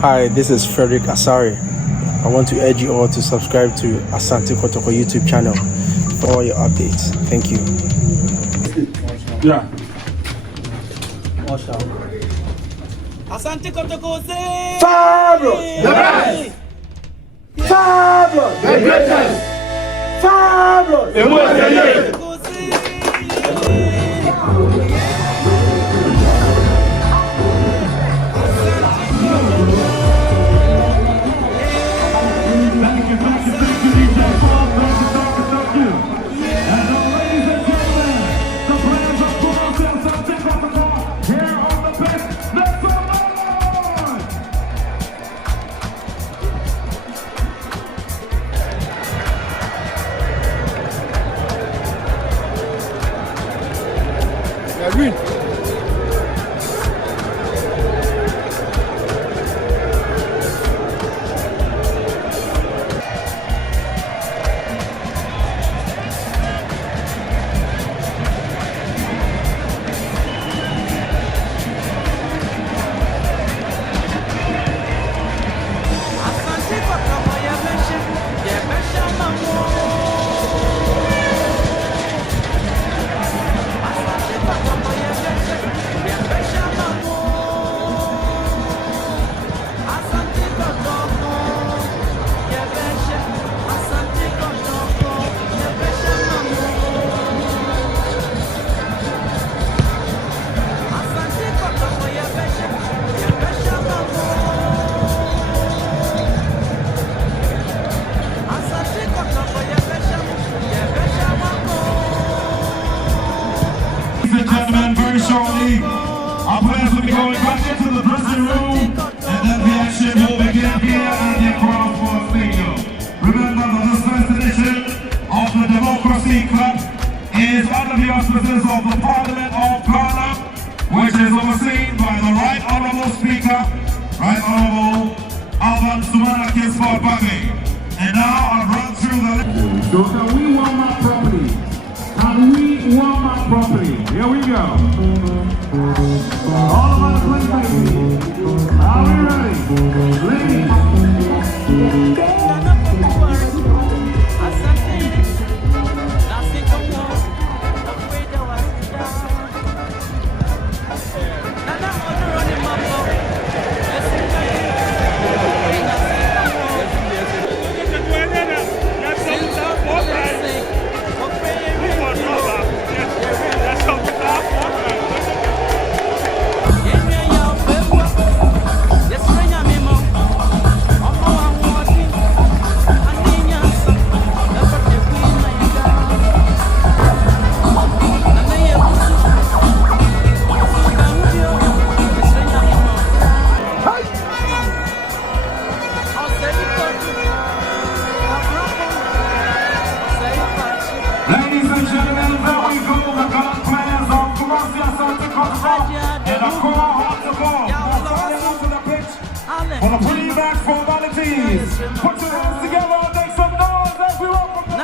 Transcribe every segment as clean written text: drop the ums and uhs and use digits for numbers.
Hi, this is Frederick Asari. I want to urge you all to subscribe to Asante Kotoko YouTube channel for all your updates. Thank you. Yeah. Asante Kotoko say Fabulous! The best! Fabulous! The greatest! Fabulous! The most Win. Shortly, our players will be going back into the dressing room, and then the action will begin here at the Accra Sports Stadium. Remember that this first edition of the Democracy Club is under the auspices of the Parliament of Ghana, which is overseen by the Right Honourable Speaker, Right Honourable Alban Sumana Kingsford Babi. And now I'll run through the list. So can we warm up properly? Can we warm up properly? Here we go. All of our players, are we ready? Ladies. For the pre-match formalities, put your hands together and make some noise as we welcome them.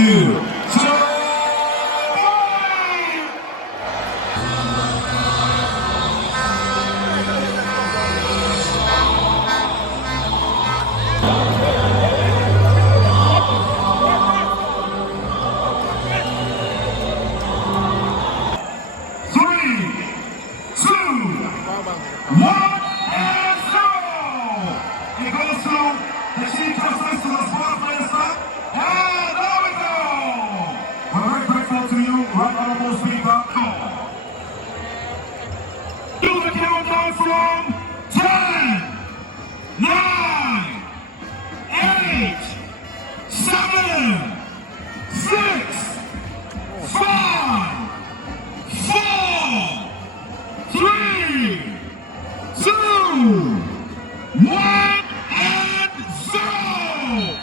you. From 10, 9, 8, 7, 6, 5, 4, 3, 2, 1, and 0.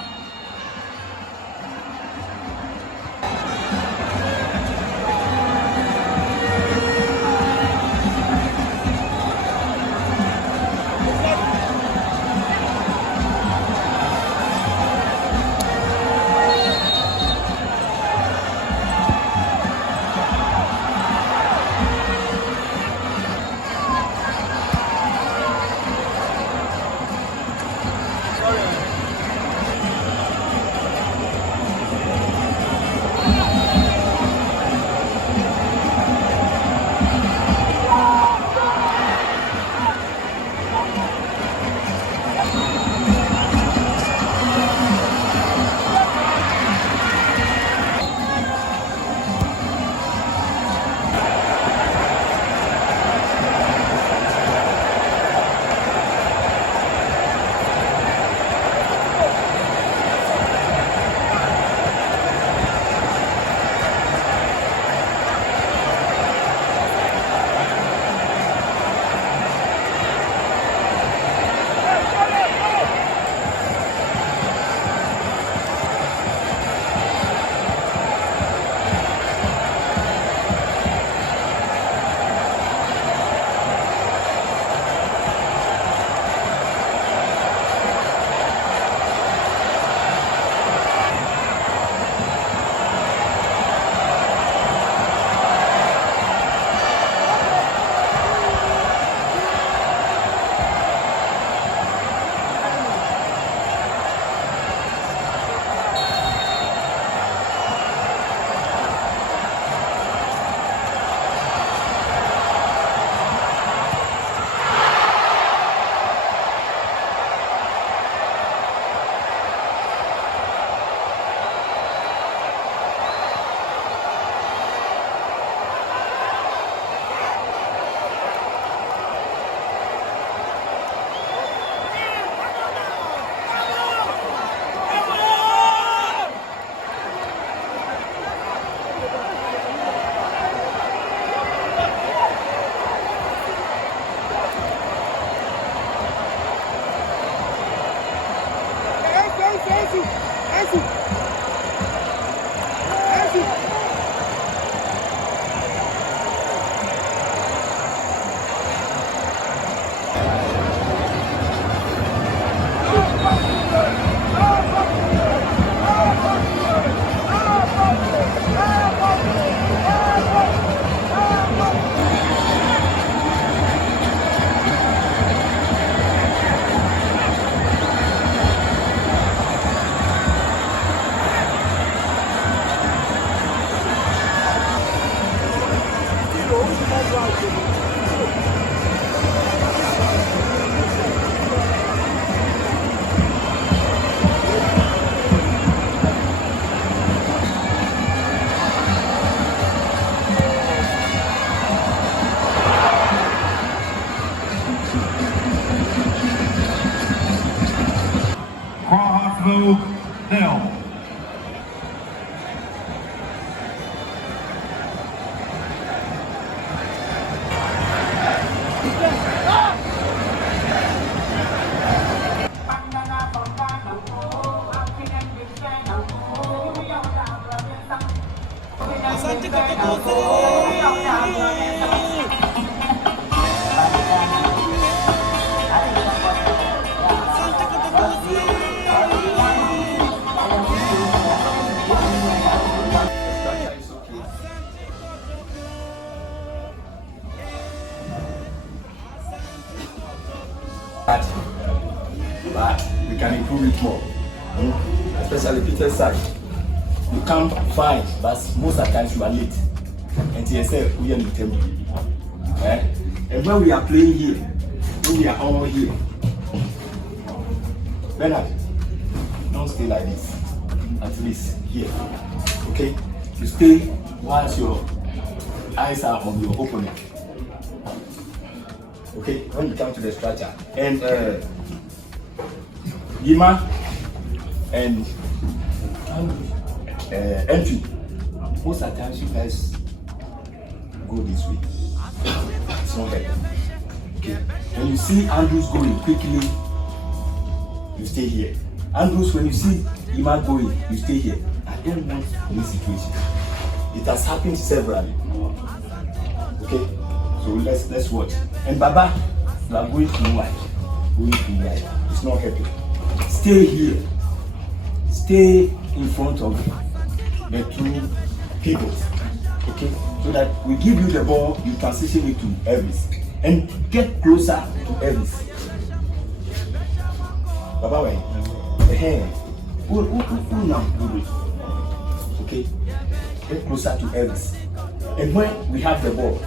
Hartsville, nil. Asante Kotoko. But we can improve it more. Especially Peter's side. You come fine, but most of the times you are late. And you say we are in the temple. And when we are playing here, when we are all here, Bernard, don't stay like this. At least here. Okay? You stay once your eyes are on your opponent. Okay? When you come to the structure. And Yima and entry. Most of the times you guys go this way. It's not better. Okay. When you see Andrews going quickly, you stay here. Andrews, when you see Iman going, you stay here. I don't want this situation. It has happened severally. Okay? So let's watch. And Baba, you are going to wide. Going to wide. It's not happy. Stay here. Stay in front of the two pivots. Okay? So that we give you the ball, you transition it to Elvis. And get closer to Elvis. Baba, wait. Who now? Okay? Get closer to Elvis. And when we have the ball,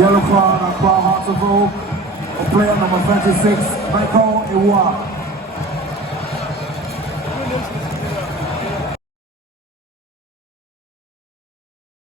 Yellow card, Accra Hearts of Oak. Player number 26, Michael Iwa.